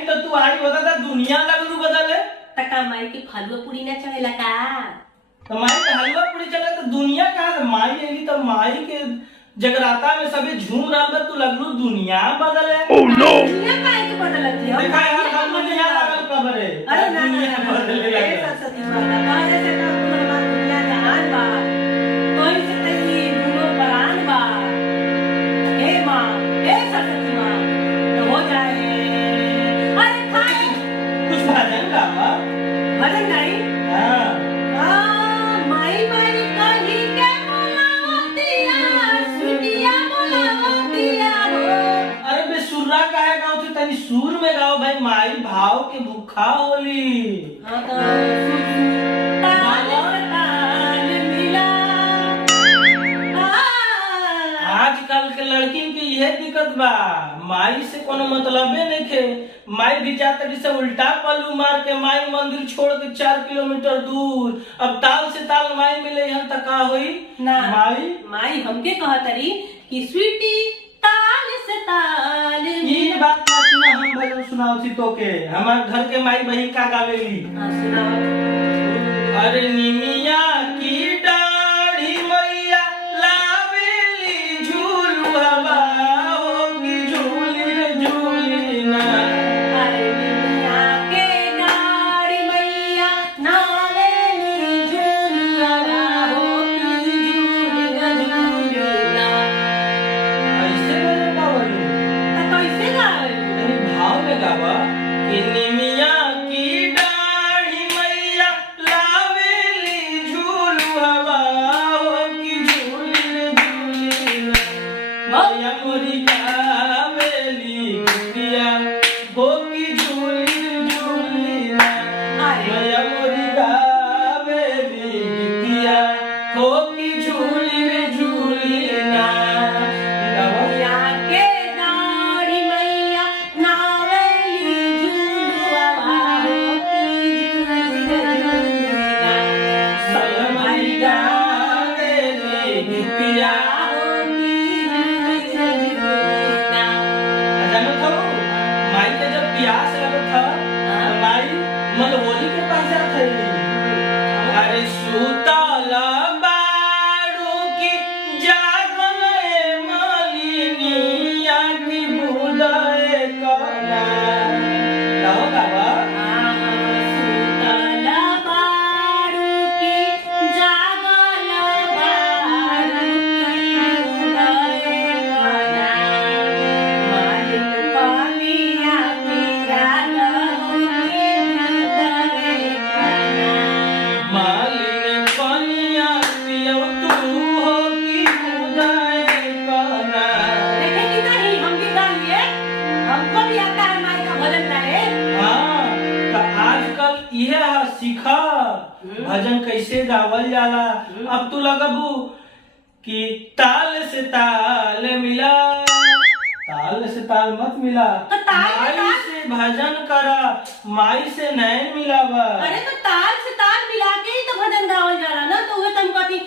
नहीं तो तू आई बता था दुनिया लगलू बदले टका माई के फलुआ पूरी ना चढ़ेला का तो माई के हलवा पूरी चले तो दुनिया कहाँ से माई एली तो माई के जगराता में सभी झूम रहा तू लगलू दुनिया बदले दुनिया काहे के बदलत है देखा यार हम दुनिया लागल कब रे अरे ना दुनिया बदले ए लगे सरस्वती माता काहे से का तुम्हारा दुनिया जहान बा तोई से तई गुनो बरान बा हे मां हे सरस्वती मां तो हो जाए अरे खाए कुछ भजन गावा भजन नहीं हाँ माई माई कही के बोलावतिया सुटिया बोलावतिया हो अरे बेसुरा काहे गाओ थे तनी सुर में गाओ भाई माई भाव के भूखा होली हाँ तो ताल ताल मिला आजकल के लड़की की यह दिक्कत बा माई से कोनो मतलबे नहीं खे माई भी जाते से उल्टा पल्लू मार के माई मंदिर छोड़ के 4 किलोमीटर दूर अब ताल से ताल माई मिले यहाँ तक का होई ना माई माई हमके कहतरी कि स्वीटी ताल से ताल ये बात ना सुना हम भजन सुनाओ थी तो के हमार घर के माई बहन का गावेली हाँ सुनाओ अरे निमिया की दाढ़ी मैया लावेली झूलवा होगी झूली झूली ना अरे दुनिया के नारी मैया नावेली झूलवा हो की झूल झूलना ऐसे भजन गावली तो कैसे गावे तनी भाव में गावा कि निमिया की दाढ़ी मैया लावेली झूलवा होगी झूली झूली ना मैया मोरी गावेली गुड़िया होगी झूली झूली ना मैया मोरी गावेली गुड़िया होगी झूली झूली ना दुनिया के नारी मैया नावेली झूलवा हो की झूल झूलना सलमई गावेली गुड़िया जानत हो माई के जब प्यास लगत था तो माई मलहोली के पास जात है अरे सुतल बाड़ू की जागल ए मालिनिया की बुदए कना गाओ गावा मालिन पनिया पियो तू हो की बुदए कना हाँ तो आजकल यह है सीखा भजन कैसे गावल जाला अब तू लगबू कि ताल से ताल मिला ताल से ताल मत मिला तो ताल से माई ताल- से भजन करा माई से नैन मिलावा अरे तो ताल से ताल मिला के ही तो भजन गावल जाला ना तो उहे तुम कथी